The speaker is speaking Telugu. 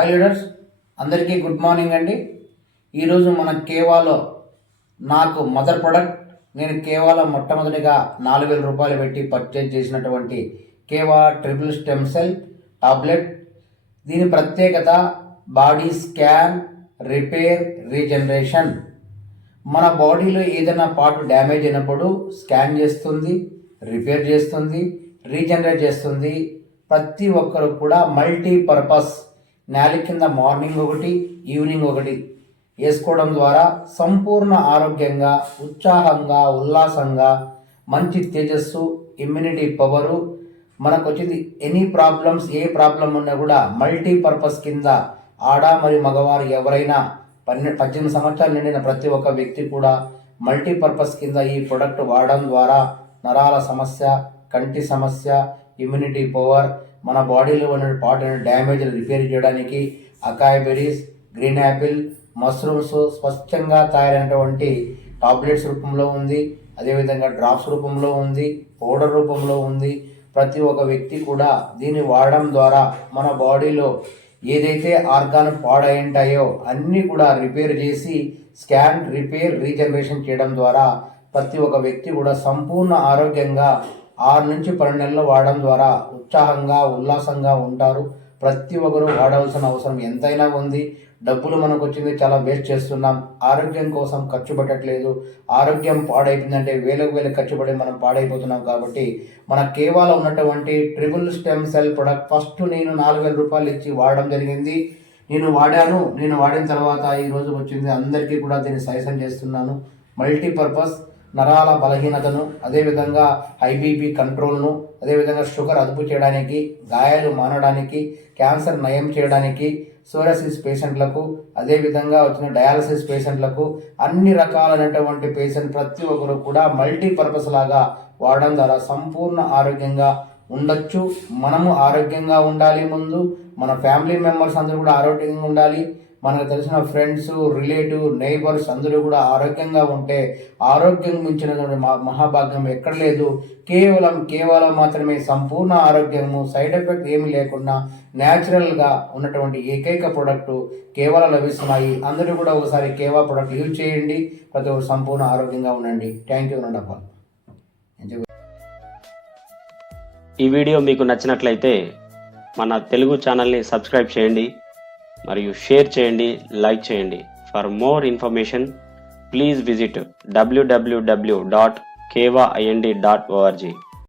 హాయ్ లీడర్స్, అందరికీ గుడ్ మార్నింగ్ అండి. ఈరోజు మన కేవాలో నాకు మదర్ ప్రొడక్ట్ నేను కేవాలో మొట్టమొదటిగా 4,000 రూపాయలు పెట్టి పర్చేజ్ చేసినటువంటి కేవా ట్రిపుల్ స్టెమ్ సెల్ టాబ్లెట్. దీని ప్రత్యేకత బాడీ స్కాన్, రిపేర్, రీజనరేషన్. మన బాడీలో ఏదైనా పార్ట్ డ్యామేజ్ అయినప్పుడు స్కాన్ చేస్తుంది, రిపేర్ చేస్తుంది, రీజనరేట్ చేస్తుంది. ప్రతి ఒక్కరు కూడా మల్టీపర్పస్ నేల కింద మార్నింగ్ ఒకటి, ఈవినింగ్ ఒకటి వేసుకోవడం ద్వారా సంపూర్ణ ఆరోగ్యంగా, ఉత్సాహంగా, ఉల్లాసంగా, మంచి తేజస్సు, ఇమ్యూనిటీ పవరు మనకు వచ్చింది. ఎనీ ప్రాబ్లమ్స్, ఏ ప్రాబ్లం ఉన్నా కూడా మల్టీపర్పస్ కింద ఆడ మరియు మగవారు ఎవరైనా 18 సంవత్సరాలు నిండిన ప్రతి ఒక్క వ్యక్తి కూడా మల్టీపర్పస్ కింద ఈ ప్రొడక్ట్ వాడడం ద్వారా నరాల సమస్య, కంటి సమస్య, ఇమ్యూనిటీ పవర్, మన బాడీలో ఉన్న పార్ట్ డ్యామేజ్ రిపేర్ చేయడానికి acai berries, green Apple, mushrooms స్పష్టంగా తయారైనటువంటి టాబ్లెట్స్ రూపంలో ఉంది. అదేవిధంగా డ్రాప్స్ రూపంలో ఉంది, పౌడర్ రూపంలో ఉంది. ప్రతి ఒక్క వ్యక్తి కూడా దీన్ని వాడడం ద్వారా మన బాడీలో ఏదైతే ఆర్గాన్ పాడై ఉంటాయో అన్నీ కూడా రిపేర్ చేసి స్కాన్, రిపేర్, రీజనరేషన్ చేయడం ద్వారా ప్రతి ఒక్క వ్యక్తి కూడా సంపూర్ణ ఆరోగ్యంగా 6 నుంచి 12 నెలలు వాడడం ద్వారా ఉత్సాహంగా, ఉల్లాసంగా ఉంటారు. ప్రతి ఒక్కరు వాడవలసిన అవసరం ఎంతైనా ఉంది. డబ్బులు మనకు వచ్చింది చాలా వేస్ట్ చేస్తున్నాం, ఆరోగ్యం కోసం ఖర్చు పెట్టట్లేదు. ఆరోగ్యం పాడైపోయిందంటే వేలకు ఖర్చు పడి మనం పాడైపోతున్నాం. కాబట్టి మన కేవలం ఉన్నటువంటి triple stem cell product first నేను 4,000 రూపాయలు ఇచ్చి వాడడం జరిగింది. నేను వాడిన తర్వాత ఈరోజు వచ్చింది. అందరికీ కూడా దీన్ని సజెషన్ చేస్తున్నాను. మల్టీపర్పస్ నరాల బలహీనతను, అదేవిధంగా హై బీపీ కంట్రోల్ను, అదేవిధంగా షుగర్ అదుపు చేయడానికి, గాయాలు మానడానికి, క్యాన్సర్ నయం చేయడానికి, సోరసిస్ పేషెంట్లకు, అదేవిధంగా వచ్చిన డయాలసిస్ పేషెంట్లకు, అన్ని రకాలైనటువంటి పేషెంట్ ప్రతి ఒక్కరు కూడా మల్టీపర్పస్ లాగా వాడడం ద్వారా సంపూర్ణ ఆరోగ్యంగా ఉండొచ్చు. మనము ఆరోగ్యంగా ఉండాలి, ముందు మన ఫ్యామిలీ మెంబర్స్ అందరూ కూడా ఆరోగ్యంగా ఉండాలి. మనకు తెలిసిన ఫ్రెండ్స్, రిలేటివ్, నైబర్స్ అందరూ కూడా ఆరోగ్యంగా ఉంటే ఆరోగ్యం మించినటువంటి మహాభాగ్యం ఎక్కడ లేదు. కేవలం మాత్రమే సంపూర్ణ ఆరోగ్యము, సైడ్ ఎఫెక్ట్ ఏమి లేకుండా న్యాచురల్గా ఉన్నటువంటి ఏకైక ప్రొడక్ట్ కేవలం లభిస్తున్నాయి. అందరూ కూడా ఒకసారి కేవా ప్రొడక్ట్ యూజ్ చేయండి. ప్రతి ఒక్కరు సంపూర్ణ ఆరోగ్యంగా ఉండండి. Thank you Nandappa. ఈ వీడియో మీకు నచ్చినట్లయితే మన తెలుగు ఛానల్ని సబ్స్క్రైబ్ చేయండి మరియు షేర్ చేయండి, లైక్ చేయండి. For more information please visit www.kevaind.org.